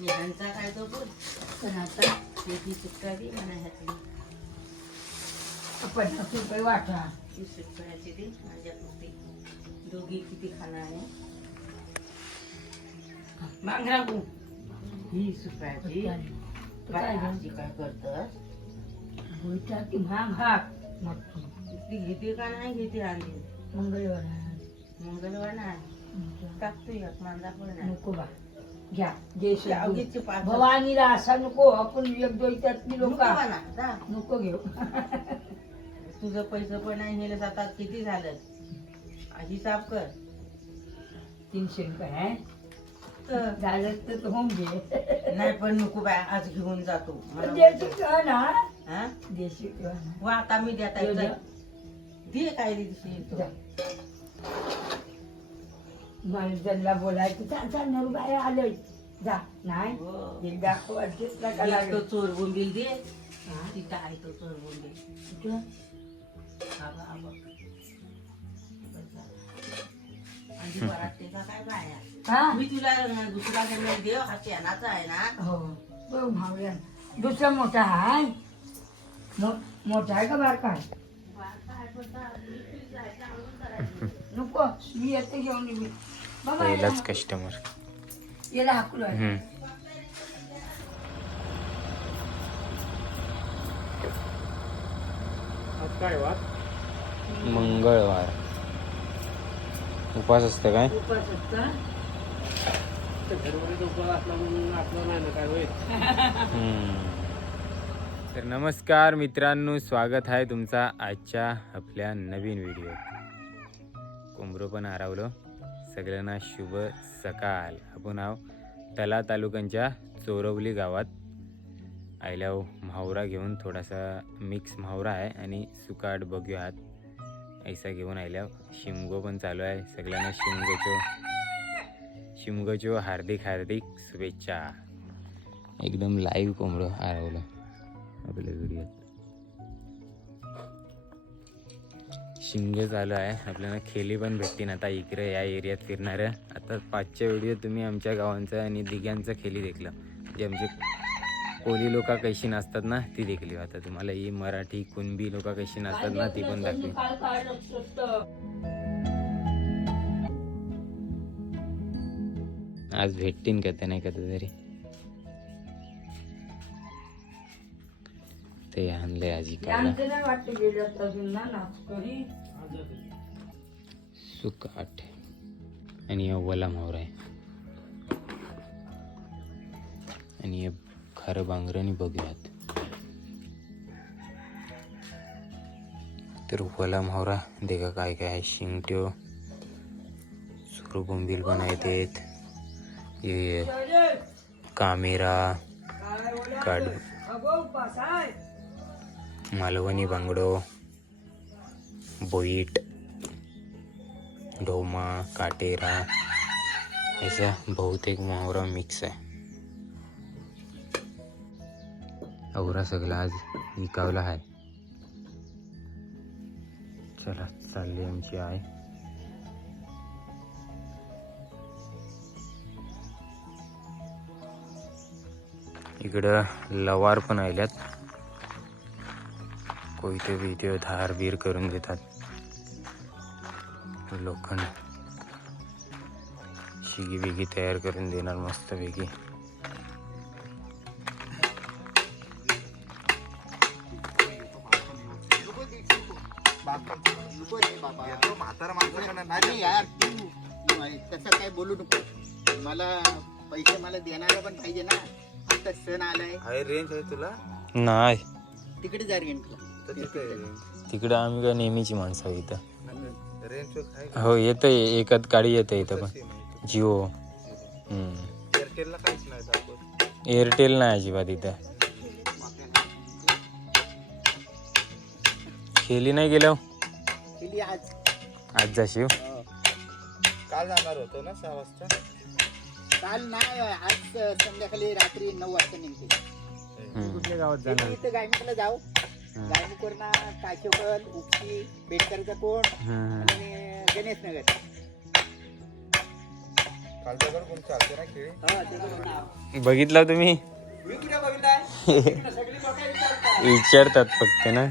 मी ह्यांचा काय तो पण पण आता त्याची सुटकावी मला ह्यातली पन्नास रुपये वाटा वीस रुपयाची दे माझ्या पुरती दोघी किती खाणार आहे मांगरा गो वीस रुपयाची काय भाजी काय करतस भुईचा की महाग हाक मग ती घेते का नाही घेते आणली मंगळवार आहे. मंगळवार नाही टाकतो एक मांदा पण नाही नको बा घ्या. अवघीचे पाच भवानीला असा नको आपण एक दोन लोक नको घेऊ. तुझं पैसे पण नाही नेलं जातात किती झालं? हिसाब कर. तीनशे रुपये आहे तर? झालं तर तू होऊन घे. नाही पण नको बाय आज घेऊन जातो मला देशी ना? हा? देशी किंवा ना? वा आता मी देता द्या. दे काय दिवशी येतो जा. बोलायचं. चाल चाल नरू बाय आलोय. जा. नाही. हो. दाखव अडचण नका. तो चोर बोंबील दे. हा? तिथं आहे तो चोर बोंबील इकडं? आबा, आबा. काय बाया? हा? मी तुला दुसरा देव हा शेणाचा आहे ना? हो. बघ भावड्या दुसरा मोठा आहे मोठा आहे का बारका आहे? नको मी येते घेऊन याला पहिलाच हाक- कस्टमर. मंगळवार. उपास असतं काय? उपास असतं. हम्म. तर नमस्कार मित्रांनो स्वागत आहे तुमचा आजच्या आपल्या नवीन व्हिडिओ कोंबरो पण हरवलं. सगळ्यांना शुभ सकाळ. आपण आहो तला तालुक्यांच्या चोरवली गावात. आयल्याव हो, म्हावरा घेऊन थोडासा मिक्स म्हावरा आहे आणि सुकाट बघूयात. ऐसा घेऊन आयल्याव हो, शिमगो पण चालू आहे. सगळ्यांना शिमगोचो शिमगोचो हार्दिक हार्दिक शुभेच्छा. एकदम लाईव्ह कोंबडं हरवलं. आपल्या व्हिडिओत शिंगे चालू आहे. आपल्याला खेली पण भेटतील आता इकडे या एरियात फिरणाऱ्या. आता पाचच्या व्हिडिओ तुम्ही आमच्या गावांचा आणि दिघ्यांचं खेली देखलं. जे आमचे कोली लोक कशी नाचतात ना ती देखली. आता तुम्हाला ही मराठी कुणबी लोक कशी नाचतात ना ती पण दाखवी आज भेटतीन का ते नाही का तरी? ते आणले आज सुकाट. आणि वला मावरा आहे. आणि हे खरं बांगरणी बघूयात तर वला मावरा देखा काय काय आहे? शिंगट्यो सुरू बोंबील पण आहेत कामेरा आहे. मालवणी बांगडो बोईट ढोमा काटेरा याचा बहुतेक मोहरा मिक्स आहे. औरा सगळा आज विकावला आहे. चला चालली आमची आहे. इकडं लवार पण आल्यात कोयते व्हिडिओ धार बीर करून देतात लोखंड शिगी बिगी तयार करून देणार मस्तपैकी म्हातारा माणसाकडे नाही यार तू तसं काय बोलू नको. मला पैसे मला देणारा पण पाहिजे ना. आता सण आलाय. रेंज आहे तुला? नाही. तिकडे जा रेंज तिकडं आम्ही काय नेहमीची माणसं आहे इथं हो येतंय. एकच गाडी येते इथं पण. जिओ. हम्म. एअरटेलला काहीच नाही दाखवत एअरटेल नाही अजिबात इथं. खेली नाही गेलो केली आज. आज जाशीव हो. काल जाणार होतो ना सहा वाजता? काल नाही आज संध्याकाळी रात्री नऊ वाजता निघते. कुठल्या गावात इथं गायमुखला जाऊ. उपसी बेटकरचा कोण. आणि गणेश नगर कालच्याकडे कोण चालते ना खेळ? बघितला तुम्ही? विचारतात. फक्त ना.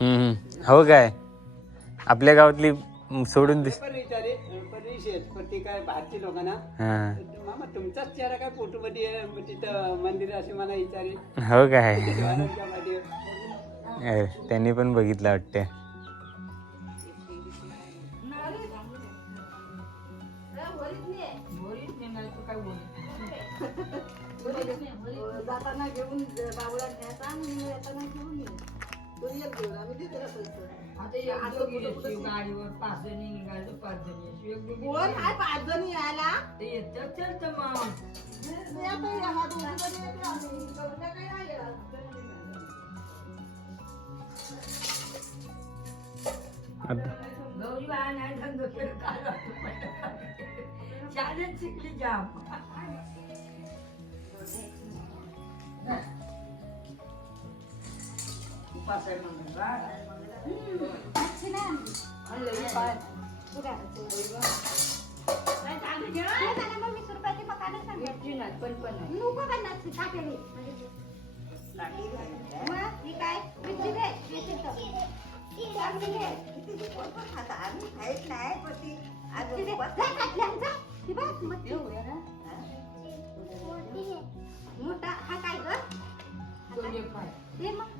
हम्म, हम्म. हो काय? आपल्या गावातली सोडून दिस काय भारतीय लोकांना हा. मामा तुमचाच चेहरा काय फोटो मध्ये आहे? मग तिथं मंदिर असे मला विचारे. हो काय? त्यांनी पण बघितलं वाटते जाताना घेऊन बाबूला न्यायचा आणि येताना घेऊन ये. गाडीवर पाच जणी निघायचं पाच जणी कोण? पाच जणी यायला. ते येतात चलतं मग. गौरी बाया नाही धंदो केलं काय शाळेत शिकली जाम. उपास आहे म्हणून का? आणलं हे पाय. मिरची नाही, पण पण नाही. मोठा हा काय ग तो मग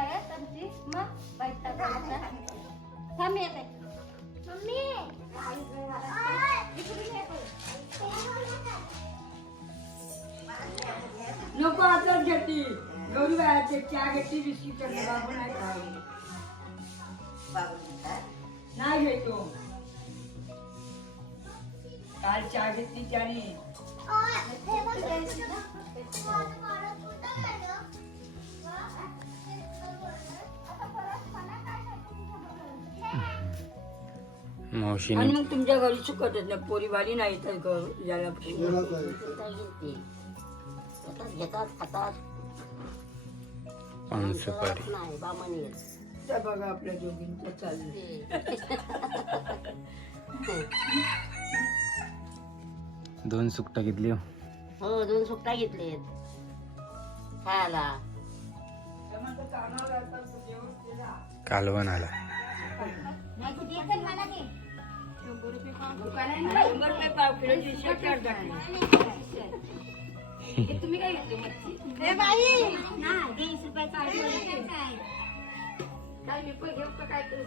थांब मी येते. नको आता घेतली गौरी बायाचे चहा घेतली बिस्किट बाबू नाही खाऊ. नाही घेतो. काल चहा घेतली त्याने. मावशीने. आणि मग तुमच्या घरी चुकतच नाही. पोरी बारी नाही तर घर ज्याला पान सुपारी. त्या बघा आपल्या दोघींचं चाललंय दोन सुकटा घेतली हो. हो दोन सुट्टा घेतलेत खायला. कालवण आला. नाही कुठे? येतं मला घे. शंभर रुपये पाव तुम्ही काय दीडशे रुपयाचं? आहे. काय मी पण घेऊ का काय करू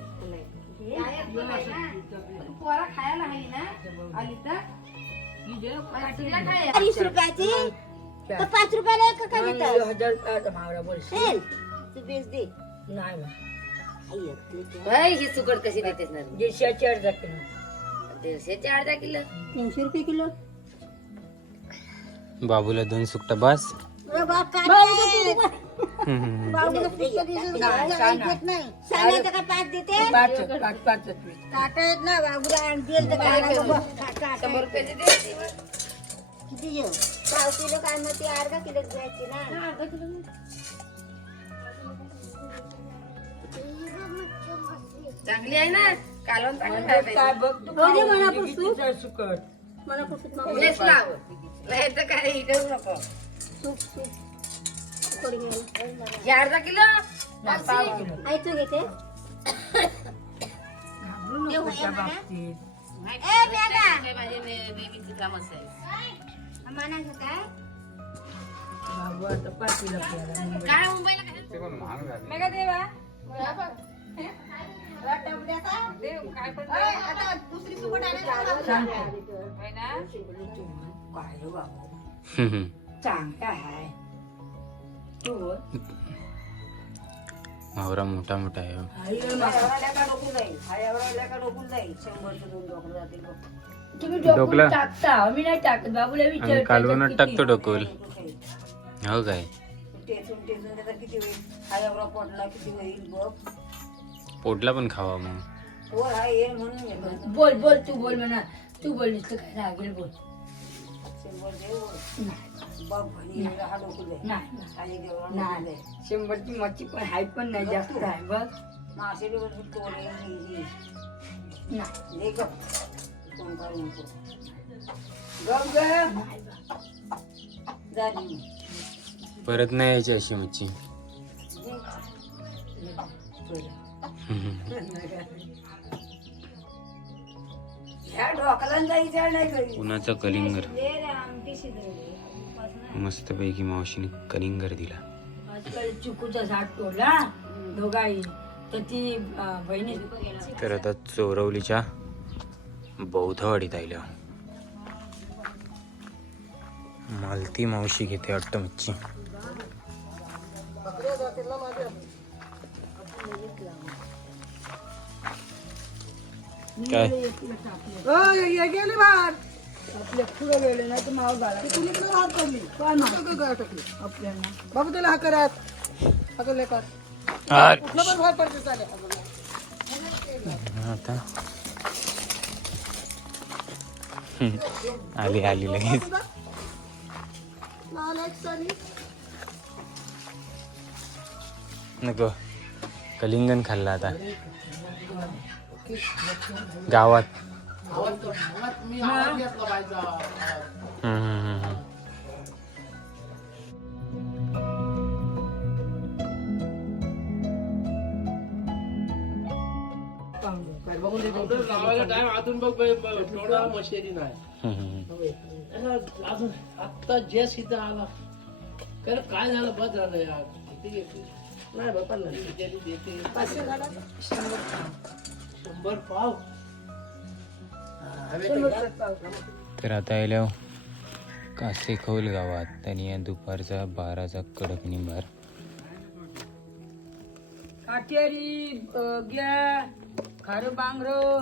पोरा खायला आहे ना आली तर वीस रुपयाची तर पाच रुपयाला एक काय देतात हजार रुपयाचा तू दे नाही बा. ही सुकट कशी देतेस ना दीडशेची अर्धा किलो दीडशेचे अर्धा किलो. तीनशे रुपये किलो. बाबूला दोन सुकटा बस. पाच पाच पाच शंभर रुपयाचे दे पाव किलो काय मग ती अर्धा किलो घ्यायची ना. अर्धा किलो चांगली आहे ना? कालवण चांगलं म्हणजे काय बघ तू दे खाऊन म्हणा किती पुसू. तिचं सुकट. मला कुठून मागू? बेस लाव नाही तर काय हे करू नको. Soup soup. थोडी घ्यायला. हे अर्धा किलो? नाही, पाव किलो. आई तू घेते? घाबरू नको त्या बाबतीत. माझे काय? बाबू आता. काय मुंबईला काय? ते पण महाग झाले? मेगा देवा. काय. चांगला आहे तू मावरा मोठा मोठा आहे हो. तुम्ही डोकला? डोकून टाकता मी नाही टाकत बाबूला आणि विचार कालवणात टाकतो डोकल. हो काय टेचून टेचून त्याचा किती होईल हा एवढा पोटला किती होईल बघ पोटला पण खावा मग. हा येईल म्हणून बोल बोल तू बोल म्हणा. तू बोल नुसतं काय लागेल बोल. शंभर दे वर. नाही बघ म्हणे एवढा हा डोकून जाईल नाही. आणि एवढा डोकून नाही. जाईल. शंभरची मच्छी पण हाय पण नाही जास्त आहे बघ. मासे डोकं तोडे ही- ही. नाही. ले गप. कोण काढू नको. गप गप. नाही बा. झाली परत नाही यायची अशी मच्छी. उन्हाचा कलिंगर? शिजवली. मस्तपैकी मावशीने कलिंगर दिला. आजकाल चिकूचा झाड तोडला दोघाही. तर ती अं, बहिणी तर आता चोरवलीच्या बौद्धवाडीत आल्या मालती मावशी घेते वाटतं मच्छी काय? आपल्या पुढे गेले नाही तर माव घाला काय माहिती? आपल्याला. बाबू त्याला हा करात हा. पण बाहेर पडते चालेल आता. आली आली लगेच. नको. कलिंगन खाल्लं आता. गावात. हम्म, हम्म, हम्म, हम्म. टाइम अजून बघ थोडा मशिनी नाही हम्म, हम्म. अजून आत्ता जेस इथं आला. कारण काय झालं बस झालं यार. किती नाही बापा नाही ज्याने देते पाचशे झाला शंभर पाव. तर आता आल्या कासेखोल गावात. आणि या दुपारचा बाराचा कडक निंबार. काटेरी खारं बांगरो.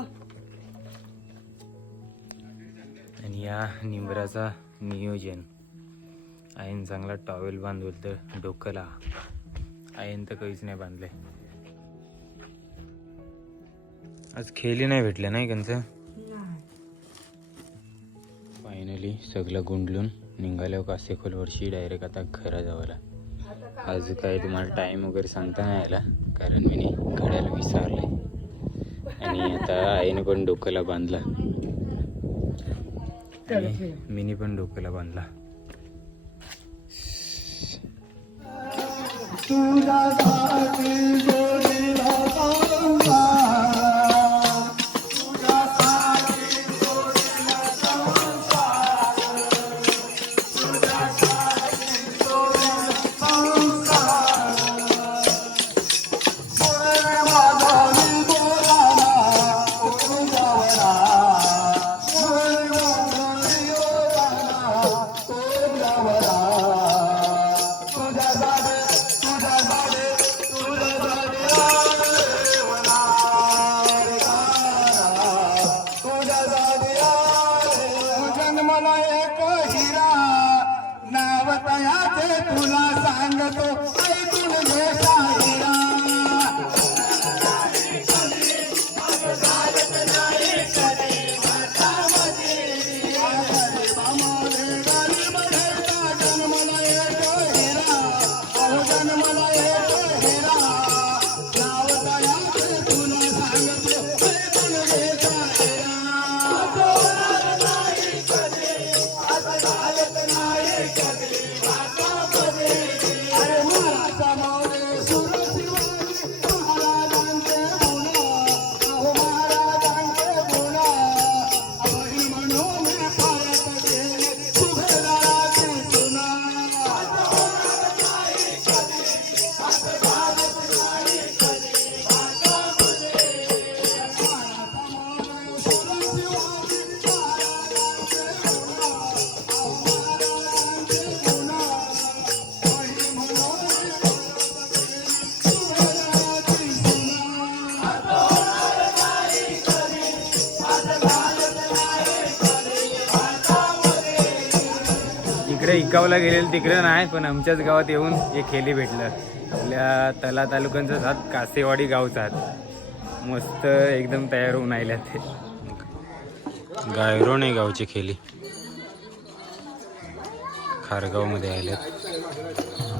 आणि या निंबराचा नियोजन. आईन चांगला टॉवेल बांधवल तर डोक्याला आईन तर काहीच नाही बांधलंय आज खेळली नाही भेटले नाही त्यांचं? फायनली सगळं गुंडलून निघाल्यावर कासेखोल वर्षी डायरेक्ट आता घरा जावाला आज काय तुम्हाला टाईम वगैरे सांगता नाही आला कारण मी घड्याला विसरलंय. आणि आता आईने पण डोक्याला बांधला आणि मिनी पण डोक्याला बांधला जन्मला तिकडे इकावला गेलेलं तिकडे नाही पण आमच्याच गावात येऊन एक खेली भेटलं. आपल्या तला तालुक्यांचं जात कासेवाडी गावचा हात मस्त एकदम तयार होऊन आल्या ते. आहे गावची खेली. खारगावमध्ये आल्यात